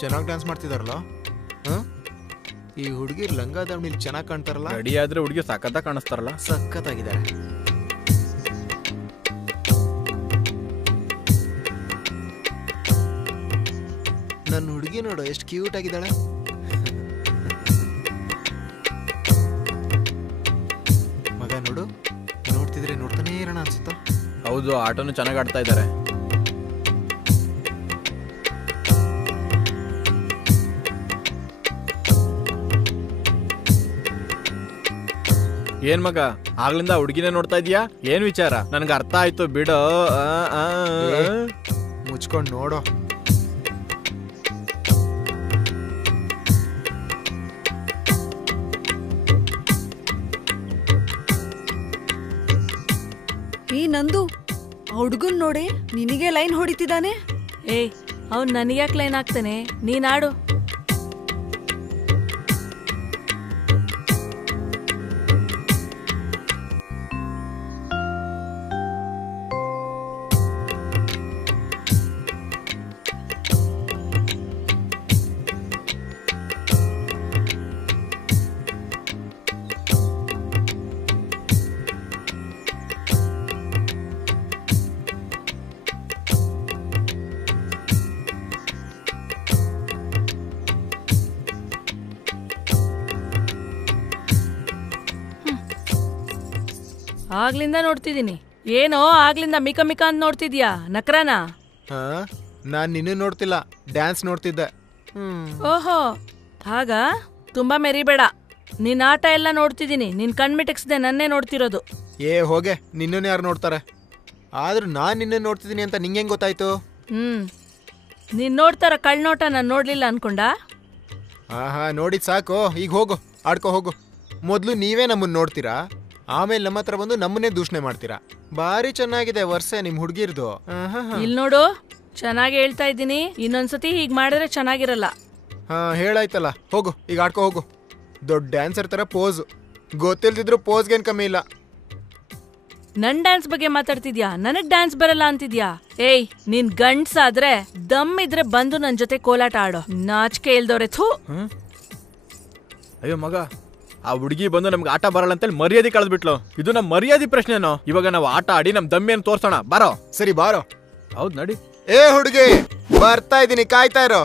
ಚೆನ್ನಾಗಿ ಡ್ಯಾನ್ಸ್ ಮಾಡ್ತಿದಾರಲ್ಲ. ಈ ಹುಡುಗಿ ಲಂಗ ದಾವಣಿಲಿ ಚೆನ್ನಾಗಿ ಕಾಣ್ತಾರಲ್ಲ. ರೆಡಿ ಆದ್ರೆ ಹುಡುಗಿ ಸಖತ್ತ ಕಾಣಿಸ್ತಾರಲ್ಲ. ಸಖತ್ತಾಗಿದ್ದಾರೆ. ನನ್ನ ಹುಡುಗಿ ನೋಡು ಎಷ್ಟು ಕ್ಯೂಟ್ ಆಗಿದ್ದಾಳೆ. ಮಗ ನೋಡು, ನೋಡ್ತಿದ್ರೆ ನೋಡ್ತಾನೆ ಇರೋಣ ಅನ್ಸುತ್ತಾ. ಹೌದು, ಆಟೋನು ಚೆನ್ನಾಗಿ ಆಡ್ತಾ ಇದ್ದಾರೆ. ಏನ್ ಮಗ, ಆಗ್ಲಿಂದ ಹುಡುಗಿನೇ ನೋಡ್ತಾ ಇದೀಯಾ? ಏನ್ ವಿಚಾರ? ನನ್ಗೆ ಅರ್ಥ ಆಯ್ತು ಬಿಡು. ಮುಚ್ಕೊಂಡು ನೋಡು. ಈ ನಂದು ಹುಡುಗನ್ ನೋಡಿ ನಿನಗೆ ಲೈನ್ ಹೊಡಿತಿದ್ದಾನೆ. ಏಯ್, ಅವ್ನ್ ನನಗ್ಯಾಕೆ ಲೈನ್ ಆಗ್ತಾನೆ? ನೀನ್ ಆಡು. ಆಗ್ಲಿಂದ ನೋಡ್ತಿದೀನಿ. ಏನೋ ಆಗ್ಲಿಂದ ಮಿಕ ಮಿಕ ಅಂತ ನೋಡ್ತಿದ್ಯಾ? ನಕ್ರಾನಾ? ನಾನ್ ನಿನ್ನ ನೋಡ್ತಿಲ್ಲ, ಡ್ಯಾನ್ಸ್ ನೋಡ್ತಿದ್ದೆ. ಓಹೋ, ಹಾಗ ತುಂಬಾ ಮೆರಿಬೇಡ. ನಿನ್ ಆಟ ಎಲ್ಲ ನೋಡ್ತಿದೀನಿ. ನಿನ್ ಕಣ್ಮಿಟಕ್ಸ್ದೆ ನನ್ನೇ ನೋಡ್ತಿರೋದು. ಹೋಗೆ, ನಿನ್ನನ್ನು ಯಾರು ನೋಡ್ತಾರೆ? ಆದ್ರೂ ನಾನ್ ನಿನ್ನ ನೋಡ್ತಿದ್ದೀನಿ ಅಂತ ನಿಂಗೆ ಹೆಂಗ್ ಗೊತ್ತಾಯ್ತು? ನೀನ್ ನೋಡ್ತಾರ ಕಳ್ನೋಟ ನಾನ್ ನೋಡ್ಲಿಲ್ಲ ಅನ್ಕೊಂಡ? ನೋಡಿದ್ ಸಾಕು, ಈಗ ಹೋಗು, ಆಡ್ಕೊ ಹೋಗು. ಮೊದ್ಲು ನೀವೇ ನಮ್ಮನ್ನ ನೋಡ್ತೀರಾ, ಆಮೇಲೆ ನಮ್ಮ ಹತ್ರ ಬಂದು ನಮ್ಮನ್ನೇ ದೂಷಣೆ ಮಾಡ್ತೀರಾ. ಬಾರಿ ಚೆನ್ನಾಗಿದೆ ವರ್ಷ ನಿಮ್ ಹುಡ್ಗಿರ್ದು. ಇಲ್ ನೋಡು, ಚೆನ್ನಾಗಿ ಹೇಳ್ತಾ ಇದ್ದೀನಿ. ಇನ್ನೊಂದ್ಸತಿ ಹೀಗ್ ಮಾಡಿದ್ರೆ ಚೆನ್ನಾಗಿರಲ್ಲ. ಹೇಳಾಯ್ತಲ್ಲ, ಹೋಗು, ಈಗ ಆಡ್ಕೊ ಹೋಗು. ದೊಡ್ಡ ಡ್ಯಾನ್ಸರ್ ತರ ಪೋಸ್. ಗೊತ್ತಿಲ್ದಿದ್ರು ಪೋಸ್ಗೇನ್ ಕಮ್ಮಿ ಇಲ್ಲ. ನನ್ ಡ್ಯಾನ್ಸ್ ಬಗ್ಗೆ ಮಾತಾಡ್ತಿದ್ಯಾ? ನನಗ್ ಡ್ಯಾನ್ಸ್ ಬರಲ್ಲ ಅಂತಿದ್ಯಾ? ಏಯ್, ನೀನ್ ಗಂಡ್ಸಾದ್ರೆ ದಮ್ ಇದ್ರೆ ಬಂದು ನನ್ ಜೊತೆ ಕೋಲಾಟ ಆಡೋ. ನಾಚಿಕೆ ಇಲ್ದವ್ರೆ. ಥೂ. ಅಯ್ಯೋ ಮಗ, ಆ ಹುಡುಗಿ ಬಂದು ನಮ್ಗೆ ಆಟ ಬರಲ್ಲ ಅಂತೇಳಿ ಮರ್ಯಾದೆ ಕಳೆದ್ಬಿಟ್ಲು. ಇದು ನಮ್ ಮರ್ಯಾದೆ ಪ್ರಶ್ನೆನೋ? ಇವಾಗ ನಾವು ಆಟ ಆಡಿ ನಮ್ ದಮ್ಮಿಯನ್ನು ತೋರ್ಸೋಣ. ಬಾರೋ. ಸರಿ ಬಾರೋ. ಹೌದ್ ನಡಿ. ಹುಡುಗಿ, ಬರ್ತಾ ಇದೀನಿ, ಕಾಯ್ತಾ ಇರೋ.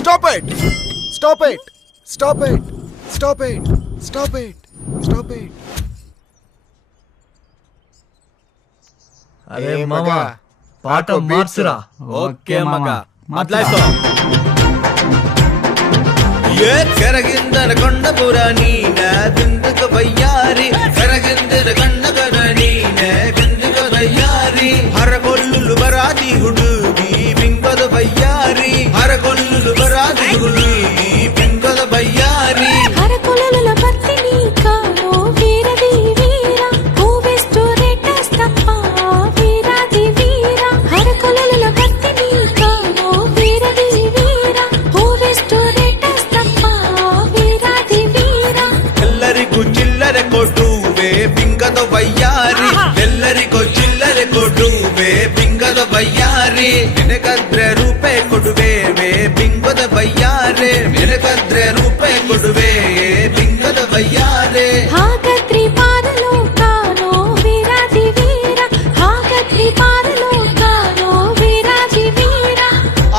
Stop it, stop it, stop it, stop it, stop it, stop it. ಅರೆ ಮಗ, ಪಾಠ ಮಾಡ್ಸಿರಾ? ಓಕೆ ಮಗ, ಮೊದ್ಲಾಯ್ತು. ಕರಗಿಂದರ ಕೊಂಡಪುರ ನೀನ ಬಿಂದುಕ ಬಯ್ಯಾರಿ, ಕರಗಿಂದರ ಕಂಡಪುರ ನೀನ ಬಿಂದುಕ ಬಯ್ಯಾರಿ, ಹರಗೊಲ್ಲು ಬರಾದಿ ಹುಡುಗಿ ಬಿಂಗದ ಬಯ್ಯಾರಿ, ಹರಗೊಲ್ಲು ಬರಾದಿ ಹುಡುಗಿ ಬಿಂಗದ ಬಯ್ಯಾರಿ. ಹರಕೊಲ್ಲಲ ಬರ್ತೀನಿ ಕಾಣೋ ವೀರದಿ ವೀರ, ಹೂವೆಷ್ಟು ರೇಟಸ್ತಪ್ಪ ವೀರದಿ ವೀರ. ಹರಕೊಲ್ಲಲ ಬರ್ತೀನಿ ಕಾಣೋ ವೀರದಿ ವೀರ, ಹೂವೆಷ್ಟು ಚಿಲ್ಲರೆ ಕೊಡುವೆ ಬಿಂಗದ ಬಯ್ಯಾರಿ, ಎಲ್ಲರಿಗೂ ಚಿಲ್ಲರೆ ಕೊಡುವೆ ಬಿಂಗದ ಬಯ್ಯಾರಿ. ನಿನಗದ್ರೆ ರೂಪಾಯಿ ಕೊಡುವೆ ಬಿಂಗದ ಬಯ್ಯಾರೆ, ನಿನಗದ್ರೆ ರೂಪಾಯಿ ಕೊಡುವೆ ಬಿಂಗದ ಬಯ್ಯಾರೆ. ಹಾಗತ್ರಿ ಪಾರಲೋ ಕಾಣೋ ವೀರದಿ ವೀರ, ಹಾಗತ್ರಿ ಪಾರಲೋ ಕಾಣೋ ವೀರದಿ ವೀರ.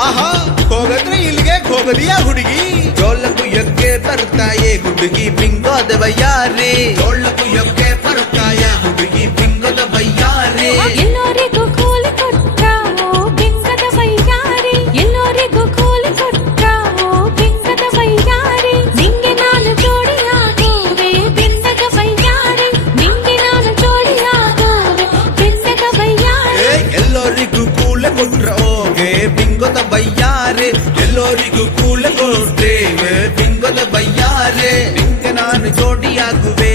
ಆಹಾ, ಹೋಗದ್ರೆ ಇಲ್ಲಿಗೆ ಹೋಗದಿಯಾ ಹುಡುಗಿ? ಜೋಲಕ್ಕೂ ಎಗ್ಗೆ ಬರ್ತಾಯೇ ಹುಡುಗಿ ಬಿಂಗದ ಬಯ್ಯಾರಿ, ಜೋಲಕ್ಕೂ ಎಗ್ಗೆ ಬರ್ತಾಯ ಹುಡುಗಿ ಬಿಂಗದ ಬಯ್ಯಾರಿ. ಎಲ್ಲರಿಗೂ ಕೂಲಿ ಕೊಟ್ಟಾವೋ ಬಿಂಗದ ಬಯ್ಯಾರಿ, ಎಲ್ಲರಿಗೂ ಕೂಲಿ ಕೊಟ್ಟಾವೋ ಬಿಂಗದ ಬಯ್ಯಾರಿ. ನಿಂಗೆ ನಾನು ಜೋಡಿಯಾಗುವೆ ಬಿಂದಗ ಬಯ್ಯಾರಿ, ನಿಂಗೆ ನಾನು ಜೋಡಿಯಾಗುವೆ ಬಿಂದಗ ಬಯ್ಯಾರಿ. ಎಲ್ಲರಿಗೂ ಕೂಲೆ ಕೊಟ್ರ ಹೋಗೆ ಬಿಂಗದ ಬಯ್ಯಾರೆ, ಎಲ್ಲರಿಗೂ ಕೂಲೆ ಕೊಡ್ತೇವೆ ಬಿಂಗದ ಬಯ್ಯಾರೆ. ನಿಂಗೆ ನಾನು ಜೋಡಿಯಾಗುವೆ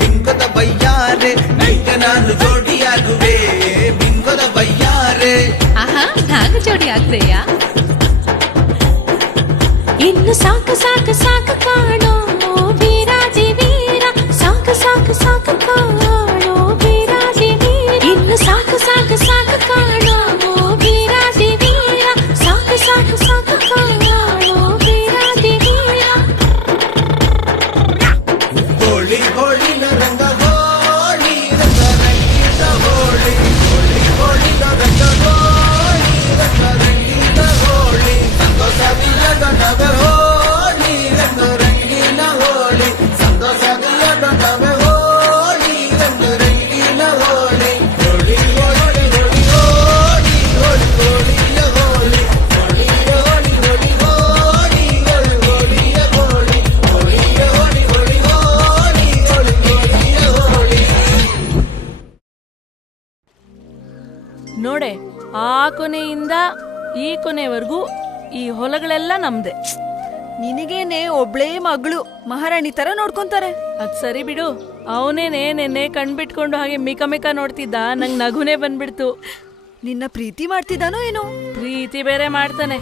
ಬಿಂಗದ ಬಯ್ಯಾರೆ, ನಿಂಗೆ ನಾನು ಜೋಡಿಯಾಗುವೆ ಬಿಂಗದ ಬಯ್ಯಾರೆ. ನಾನು ಜೋಡಿ ಆಗ್ತೆಯಾ? ಇನ್ನು ಸಾಕು ಸಾಕು ಸಾಕು ಕಾಣೋ ವೀರಾಜಿ ವೀರ, ಸಾಕು ಸಾಕು ಸಾಕು ಕಾಣೋ ವೀರಾಜಿ ವೀರ. ಇನ್ನು ಸಾಕು ಸಾಕು ಸಾಕು ಕಾಣೋ ವೀರ ಕೊನೆಯಿಂದ ಈ ಕೊನೆವರೆಗೂ ಈ ಹೊಲಗಳೆಲ್ಲ ನಮ್ದೆ. ನಿನಗೇನೆ ಒಬ್ಳೇ ಮಗಳು, ಮಹಾರಾಣಿ ತರ ನೋಡ್ಕೊಂತಾರೆ. ಅದ್ ಸರಿ ಬಿಡು. ಅವನೇನೆ ನೆನ್ನೆ ಕಣ್ಬಿಟ್ಕೊಂಡು ಹಾಗೆ ಮಿಕ ಮಿಕ ನೋಡ್ತಿದ್ದ, ನಂಗ್ ನಗುನೇ ಬಂದ್ಬಿಡ್ತು. ನಿನ್ನ ಪ್ರೀತಿ ಮಾಡ್ತಿದ್ದಾನೋ ಏನೋ? ಪ್ರೀತಿ ಬೇರೆ ಮಾಡ್ತಾನೆ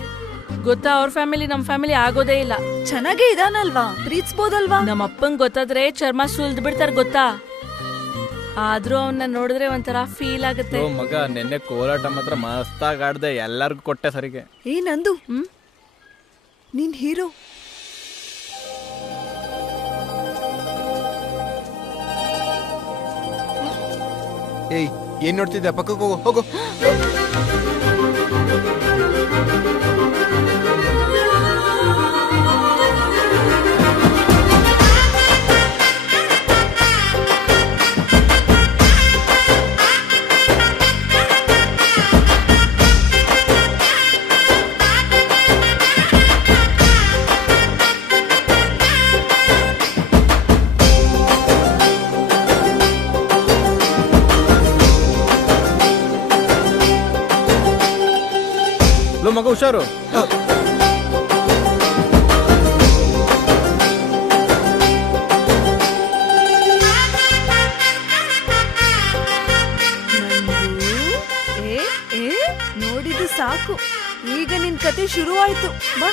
ಗೊತ್ತಾ. ಅವ್ರ ಫ್ಯಾಮಿಲಿ ನಮ್ ಫ್ಯಾಮಿಲಿ ಆಗೋದೇ ಇಲ್ಲ. ಚೆನ್ನಾಗೇ ಇದಾನಲ್ವಾ, ಪ್ರೀತಿಸ್ಬೋದಲ್ವಾ? ನಮ್ಮ ಅಪ್ಪಂಗ್ ಗೊತ್ತಾದ್ರೆ ಚರ್ಮ ಸುಲ್ದ್ ಬಿಡ್ತಾರ ಗೊತ್ತಾ. ಆದ್ರೂ ಅವನ್ನ ನೋಡಿದ್ರೆ ಒಂಥರ ಫೀಲ್ ಆಗುತ್ತೆ. ಓ ಮಗ, ನೆನ್ನೆ ಕೋಲಾಟ ಮಾತ್ರ ಮಸ್ತಾಗಿ ಆಡ್ದೆ, ಎಲ್ಲರಿಗೂ ಕೊಟ್ಟೆ ಸರಿಗೆ. ಏ ನಂದು, ಹ್ಮ್ ನೀನ್ ಹೀರೋ. ಏಯ್, ಏನ್ ನೋಡ್ತಿದ್ದೆ? ಪಕ್ಕಕ್ಕೆ ಹೋಗು, ಹೋಗು. ಲೋ ಮಗ, ಹುಷಾರು. ನೋಡಿದ್ದು ಸಾಕು, ಈಗ ನಿನ್ ಕತೆ ಶುರು ಆಯ್ತು. ಬಾ.